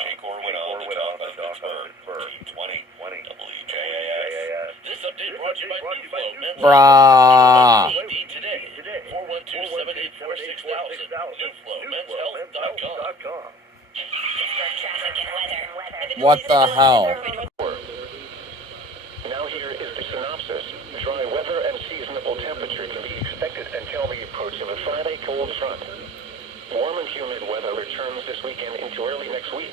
Jake Orr went on to talk about Pittsburgh. Team 20. WJAS. This update brought to you by New Flow Men's Bruh. today. 412-784-6000. NewFlowMen'sHealth.com. What the hell? Now here is the synopsis. Dry weather and seasonable temperature can be expected until the approach of a Friday cold front. Warm and humid weather returns this weekend into early next week.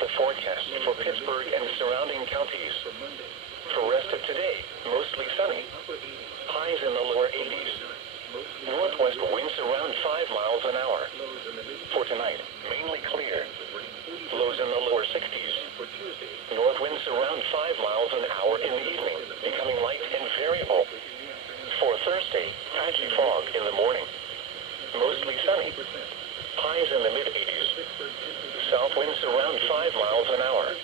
The forecast for Pittsburgh and surrounding counties. For rest of today, mostly sunny. Highs in the lower 80s. Northwest winds around 5 miles an hour. For tonight, mainly clear. Lows in the lower 60s. North winds around 5 miles an hour in the evening, becoming light and variable. For Thursday, patchy fog in the morning. Mostly sunny. Highs in the mid-80s. South winds around 5 miles an hour.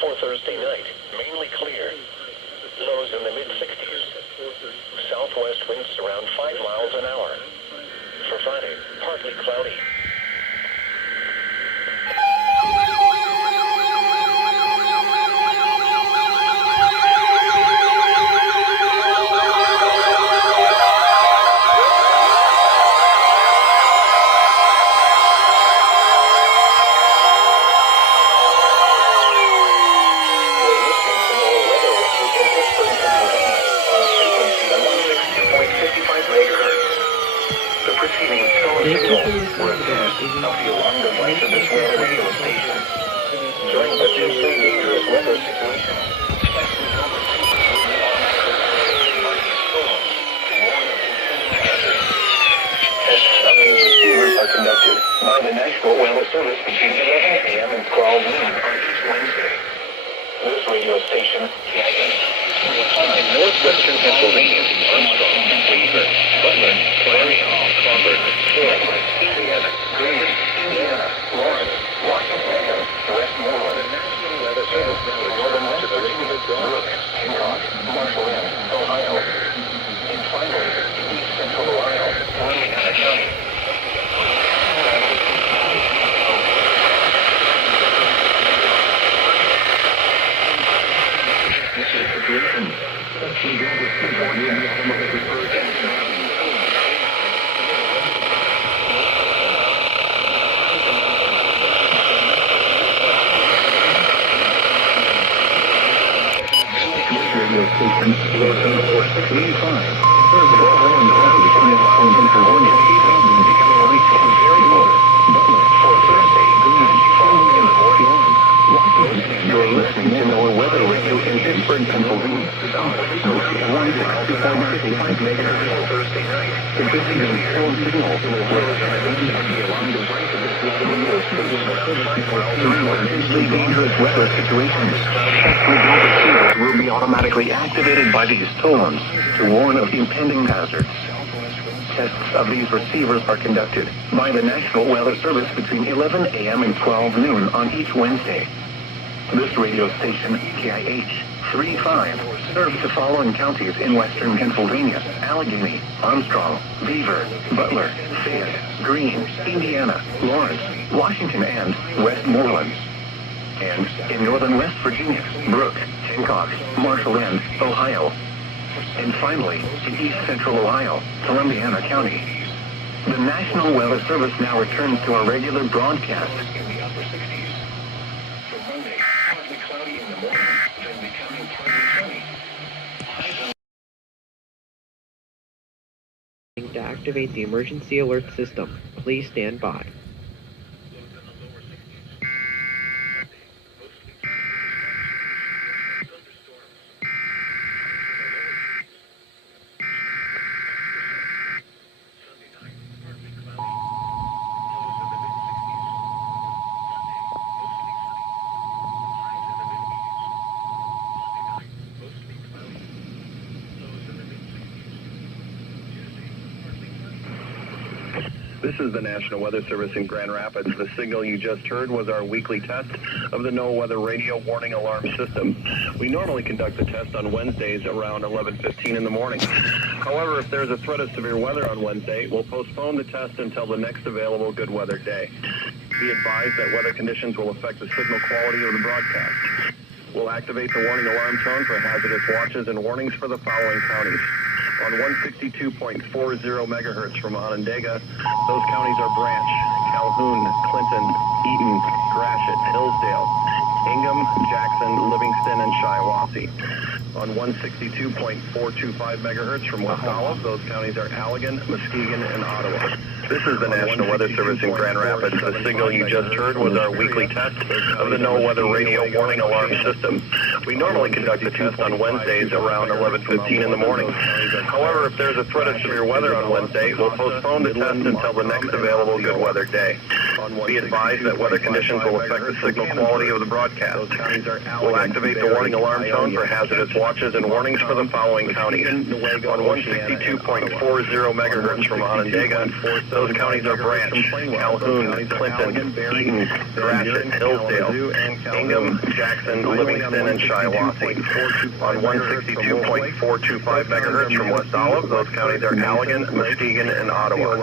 For Thursday night, mainly clear. Lows in the mid-60s. Southwest winds around 5 miles an hour. For Friday, partly cloudy. During potentially dangerous weather situations, tests of these receivers are conducted by the National Weather Service between 11 a.m. and 12 noon on each Wednesday. This radio station, in northwestern Pennsylvania, Armstrong, Weaver, Butler, Clarion, Concord, Florida, Indiana, Green, Indiana, Lawrence, Washington, Westmoreland, National Weather Service, northern to Virginia, Brooks, Hancock, Marshall, Ohio, and finally, east central Ohio, Columbia County. This is the situation. Section Global Seaport will be automatically referred and surrounding radio station, location 465. Service of Orange County, Pennsylvania, becoming light and variable. Butler, for Thursday, Green, fog in the morning. You're listening to NOAA Weather Radio in Pittsburgh, Pennsylvania. Southwest 165 megahertz Thursday night. Consisting of phone signals, along the right of this potentially dangerous weather situations. Receivers will be automatically activated by these tones to warn of impending hazards. Tests of these receivers are conducted by the National Weather Service between 11 a.m. and 12 noon on each Wednesday. This radio station, KIH 35, serves the following counties in western Pennsylvania: Allegheny, Armstrong, Beaver, Butler, Fayette, Greene, Indiana, Lawrence, Washington, and Westmoreland. And in northern West Virginia, Brooke, Hancock, Marshall, and Ohio. And finally, in east central Ohio, Columbia County. The National Weather Service now returns to our regular broadcast. In the upper 60s. For Monday, partly cloudy in the morning, then becoming partly sunny. To activate the emergency alert system, please stand by. This is the National Weather Service in Grand Rapids. The signal you just heard was our weekly test of the NOAA Weather Radio Warning Alarm System. We normally conduct the test on Wednesdays around 11:15 in the morning. However, if there's a threat of severe weather on Wednesday, we'll postpone the test until the next available good weather day. Be advised that weather conditions will affect the signal quality of the broadcast. We'll activate the warning alarm tone for hazardous watches and warnings for the following counties. On 162.40 megahertz from Onondaga, those counties are Branch, Calhoun, Clinton, Eaton, Gratiot, Hillsdale, Ingham, Jackson, Livingston, and Shiawassee. On 162.425 megahertz from West Olive, those counties are Allegan, Muskegon, and Ottawa. This is the National Weather Service in Grand Rapids. The signal you just heard was our weekly test of the NOAA Weather Radio Warning Alarm System. We normally conduct the test on Wednesdays around 11:15 in the morning. However, if there's a threat of severe weather on Wednesday, we'll postpone the test until the next available good weather day. Be advised that weather conditions will affect the signal quality of the broadcast. We'll activate the warning alarm tone for hazardous watches and warnings for the following counties. On 162.40 megahertz from Onondaga, those counties are Branch, Calhoun, Clinton, Eaton, Gratiot, Hillsdale, Ingham, Jackson, Livingston, and Shiawassee. On 162.425 megahertz from West Olive, those counties are Allegan, Muskegon, and Ottawa.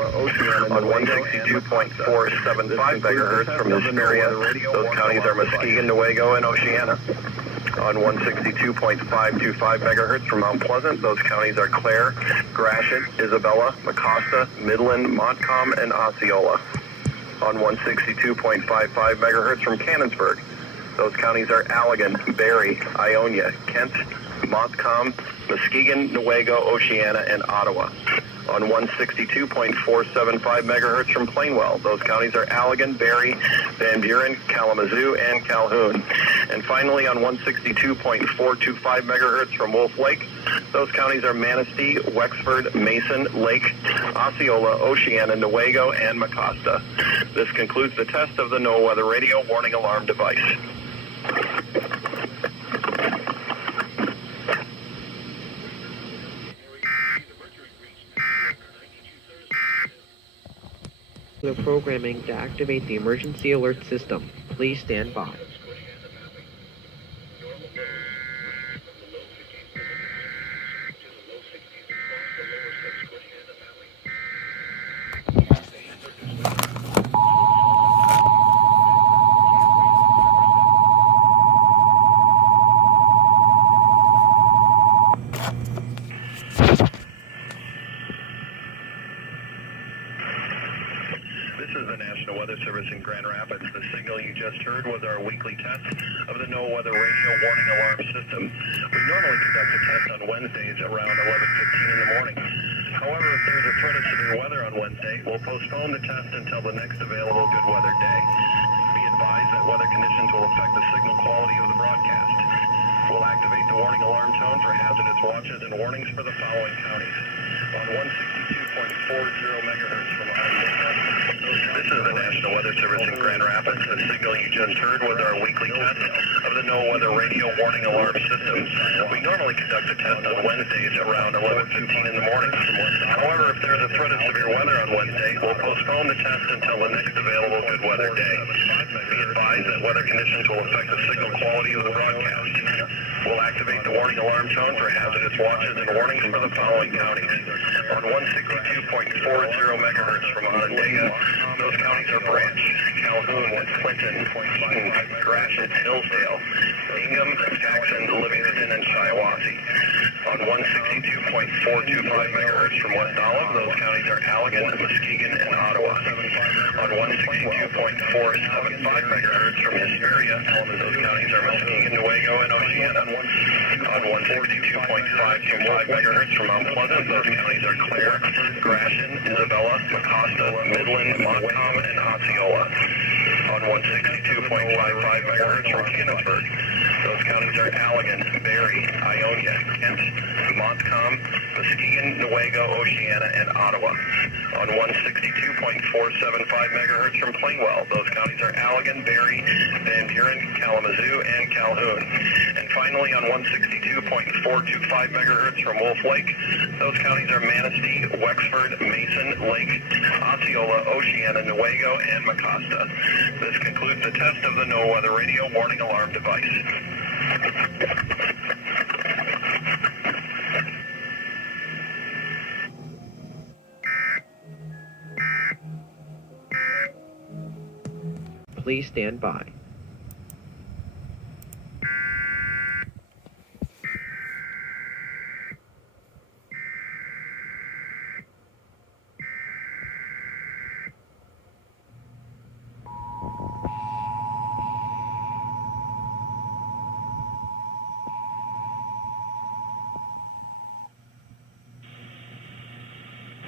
On 162.475 megahertz from Hesperia, those counties are Muskegon, Newaygo, and Oceana. On 162.525 megahertz from Mount Pleasant, those counties are Clare, Gratiot, Isabella, Mecosta, Midland, Montcalm, and Osceola. On 162.55 megahertz from Canonsburg, those counties are Allegan, Barrie, Ionia, Kent, Montcalm, Muskegon, Newaygo, Oceana, and Ottawa. On 162.475 megahertz from Plainwell, those counties are Allegan, Barrie, Van Buren, Kalamazoo, and Calhoun. And finally, on 162.425 megahertz from Wolf Lake, those counties are Manistee, Wexford, Mason, Lake, Osceola, Oceana, Newaygo, and Mecosta. This concludes the test of the NOAA Weather Radio Warning Alarm device. The programming to activate the emergency alert system. Please stand by. This is the National Weather Service in Grand Rapids. The signal you just heard was our weekly test of the NOAA Weather Radio Warning Alarm System. We normally conduct a test on Wednesdays around 11:15 in the morning. However, if there's a threat of severe weather on Wednesday, we'll postpone the test until the next available good weather day. Be advised that weather conditions will affect the signal quality of the broadcast. We'll activate the warning alarm tone for hazardous watches and warnings for the following counties. On 162.40 megahertz from Onondaga, this is the National Weather Service in Grand Rapids. The signal you just heard was our weekly test of the NOAA Weather Radio Warning Alarm System. We normally conduct a test on Wednesdays around 11:15 in the morning. However, if there's a threat of severe weather on Wednesday, we'll postpone the test until the next available good weather day. Be advised that weather conditions will affect the signal quality of the broadcast. We'll activate the warning alarm tone for hazardous watches and warnings for the following counties. On 162.40 megahertz from Onondaga, those counties are Branch, Calhoun, Clinton, Eaton, Gratiot, Hillsdale, Ingham, Jackson, Livingston, and Shiawassee. On 162.425 megahertz from West Olive, those counties are Allegan, Muskegon, and Ottawa. On 162.475 megahertz from Hesperia, those counties are Muskegon, Newaygo, and Oceana. On 162.525 megahertz from Mount Pleasant, those counties are Clare, Gratiot, Isabella, Mecosta, Midland, Montcalm, and Osceola. On 162.55 megahertz from Canonsburg, those counties are Allegan, Barrie, Ionia, Kent, Montcalm, Muskegon, Newaygo, Oceana, and Ottawa. On 162.475 megahertz from Plainwell, those counties are Allegan, Barrie, Van Buren, Kalamazoo, and Calhoun. And finally, on 162.425 megahertz from Wolf Lake, those counties are Manistee, Wexford, Mason, Lake, Osceola, Oceana, Newaygo, and Mecosta. This concludes the test of the NOAA Weather Radio Warning Alarm device. Please stand by.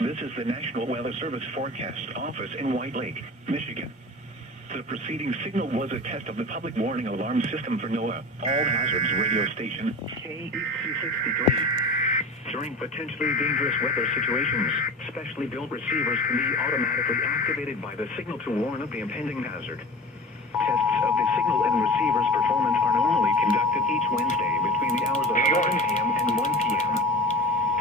This is the National Weather Service Forecast Office in White Lake, Michigan. The preceding signal was a test of the public warning alarm system for NOAA All Hazards radio station KEAS 63. During potentially dangerous weather situations, specially built receivers can be automatically activated by the signal to warn of the impending hazard. Tests of the signal and receiver's performance are normally conducted each Wednesday between the hours of 11 a.m. and 1 p.m.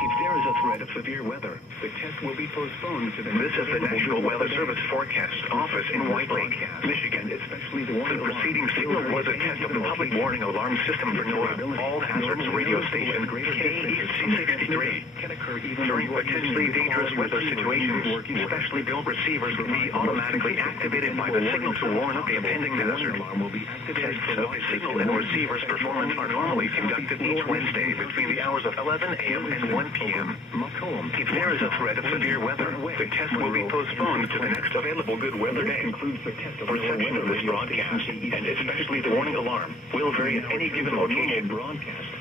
If there is a threat of severe weather, the test will be postponed to the This is the National Weather Service Forecast Office in White Lake, Michigan. Especially the preceding signal was a test of the public warning alarm system for NOAA All Hazards radio station KEAS 63. During potentially dangerous weather situations, specially built receivers will be automatically activated by the signal to warn of the impending hazard. Tests of the signal and receiver's performance are normally conducted each Wednesday between the hours of 11 a.m. and 1 p.m. If there is a threat of severe weather, the test will be postponed to the next available good weather day. Reception of this broadcast, and especially the warning alarm, will vary at any given location.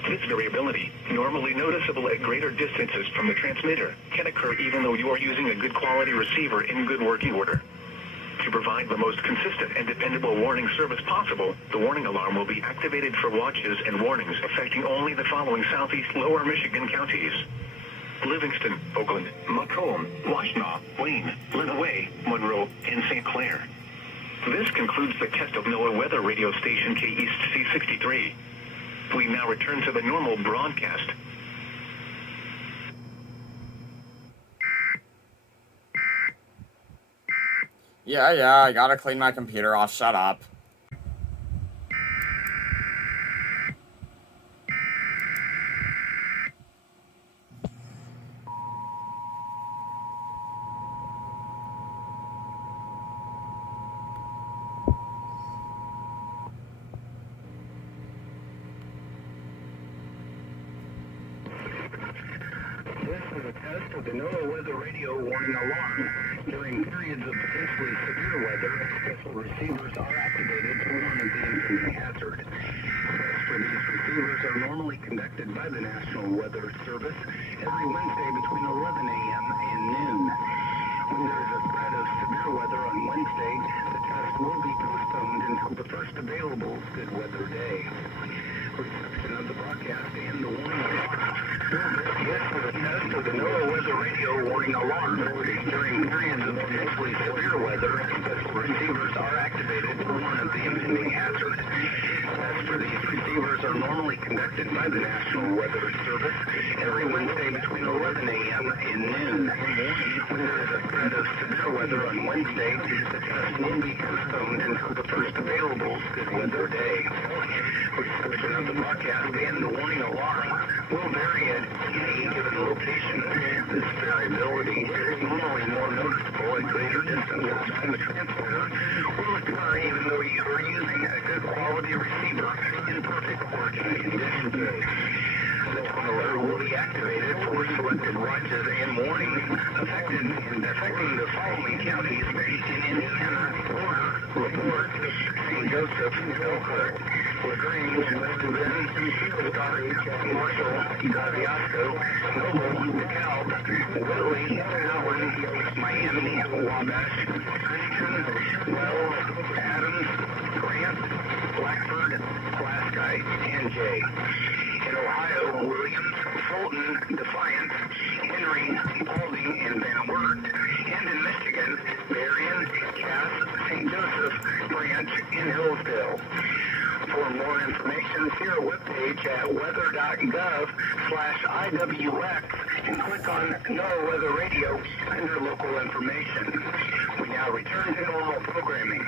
This variability, normally noticeable at greater distances from the transmitter, can occur even though you are using a good quality receiver in good working order. To provide the most consistent and dependable warning service possible, the warning alarm will be activated for watches and warnings affecting only the following southeast lower Michigan counties: Livingston, Oakland, Macomb, Washtenaw, Wayne, Lenawee, Monroe, and St. Clair. This concludes the test of NOAA weather radio station KEAS 63. We now return to the normal broadcast. Yeah, I gotta clean my computer off. Shut up. This is a test of the NOAA weather radio warning alarm. During periods of potentially severe weather, special receivers are activated to warn of the impending hazard. Tests for these receivers are normally conducted by the National Weather Service every Wednesday between 11 a.m. and noon. When there is a threat of severe weather on Wednesday, the test will be postponed until the first available good weather day. Reception of the broadcast and the warning alarm. This is a test of the NOAA weather radio warning alarm. During periods of potentially severe weather, special receivers are activated to warn of the impending hazard. Tests for these receivers are normally conducted by the National Weather Service every Wednesday between 11 a.m. and noon. When there is a threat of severe weather on Wednesday, the test will be postponed until the first available good weather day. Reception of the broadcast and the warning alarm will vary at any given location. This variability is normally more noticeable at greater distances from the transmitter will occur even though you are using a good quality receiver in perfect working conditions. The tone alert will be activated for selected watches and warnings affecting the following counties in Indiana: Porter, LaPorte, St. Joseph, Elkhart, LaGrange, West Bend, Stark, Marshall, Kosciuszko, Noble, DeKalb, Whitley, Howard, Miami, Wabash, Christian, Wells, Adams, Grant, Blackford, Pulaski, and Jay. In Ohio, Williams, Fulton, Defiance, Henry, Paulding, and Van Wert. And in Michigan, Marion, Cass, St. Joseph, Branch, and Hillsdale. For more information, see our webpage at weather.gov/IWX and click on NOAA Weather Radio under local information. We now return to normal programming.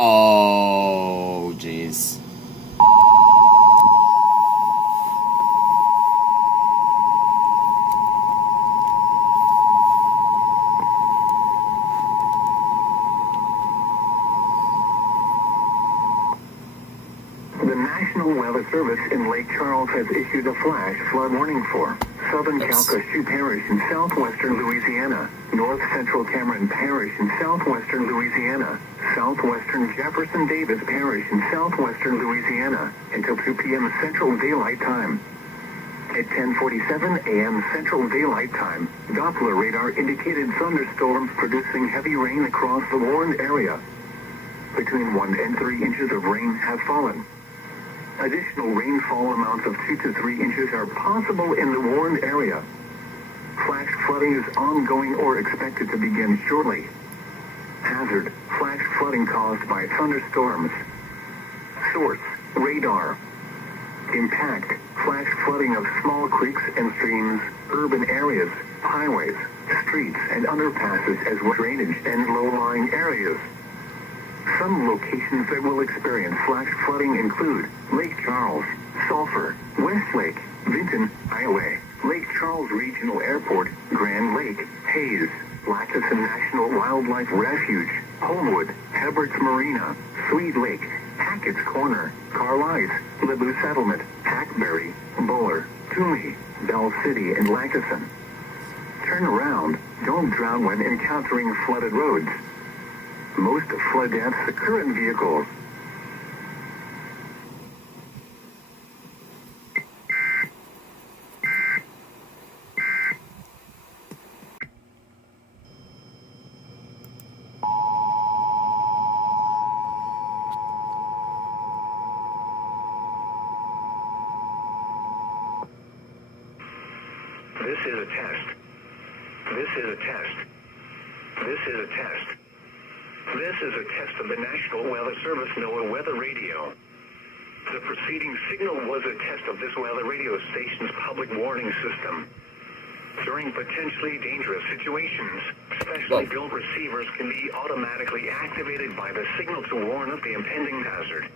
Oh, jeez. Service in Lake Charles has issued a flash flood warning for southern Calcasieu Parish in southwestern Louisiana, north central Cameron Parish in southwestern Louisiana, southwestern Jefferson Davis Parish in southwestern Louisiana, until 2 p.m. Central Daylight Time. At 10:47 a.m. Central Daylight Time, Doppler radar indicated thunderstorms producing heavy rain across the warned area. Between 1 and 3 inches of rain have fallen. Additional rainfall amounts of 2 to 3 inches are possible in the warned area. Flash flooding is ongoing or expected to begin shortly. Hazard: flash flooding caused by thunderstorms. Source: radar. Impact: flash flooding of small creeks and streams, urban areas, highways, streets, and underpasses, as well as drainage and low-lying areas. Some locations that will experience flash flooding include Lake Charles, Sulphur, Westlake, Vinton, Iowa, Lake Charles Regional Airport, Grand Lake, Hayes, Lackison National Wildlife Refuge, Homewood, Hebert's Marina, Swede Lake, Hackett's Corner, Carlisle, Lebu Settlement, Hackberry, Buller, Toomey, Bell City, and Lackison. Turn around. Don't drown when encountering flooded roads. Most flood deaths occur in vehicles. This is a test. This is a test. This is a test. This is a test of the National Weather Service NOAA weather radio. The preceding signal was a test of this weather radio station's public warning system. During potentially dangerous situations, specially built receivers can be automatically activated by the signal to warn of the impending hazard.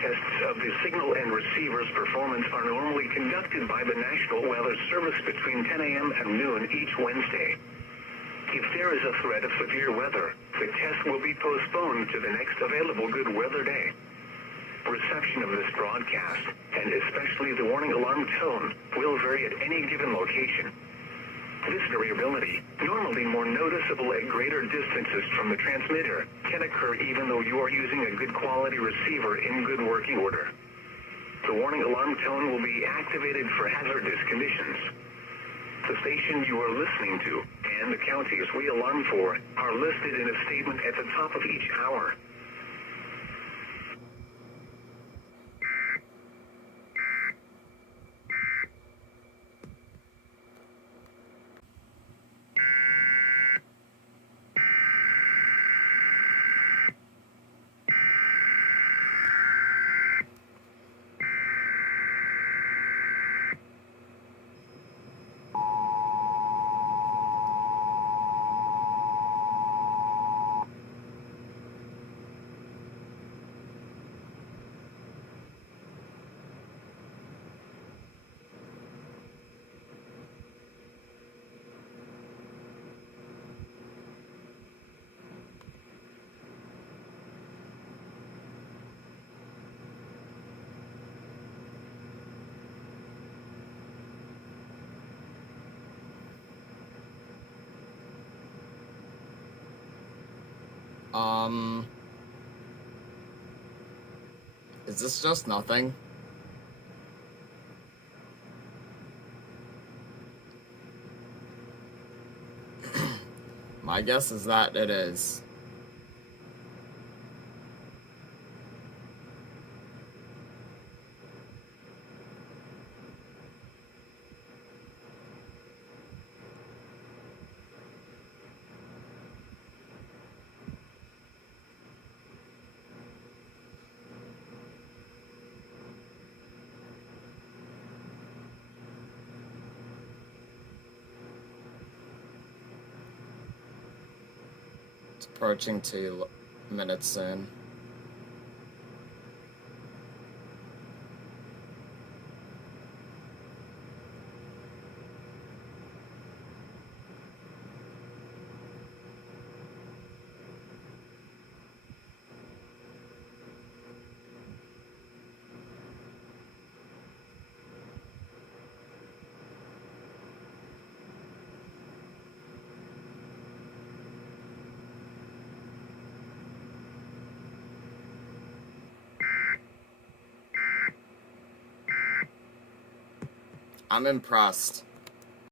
Tests of the signal and receiver's performance are normally conducted by the National Weather Service between 10 a.m. and noon each Wednesday. If there is a threat of severe weather, the test will be postponed to the next available good weather day. Reception of this broadcast, and especially the warning alarm tone, will vary at any given location. This variability, normally more noticeable at greater distances from the transmitter, can occur even though you are using a good quality receiver in good working order. The warning alarm tone will be activated for hazardous conditions. The station you are listening to and the counties we alarm for are listed in a statement at the top of each hour. Is this just nothing? My guess is that it is. Approaching 2 minutes soon. I'm impressed.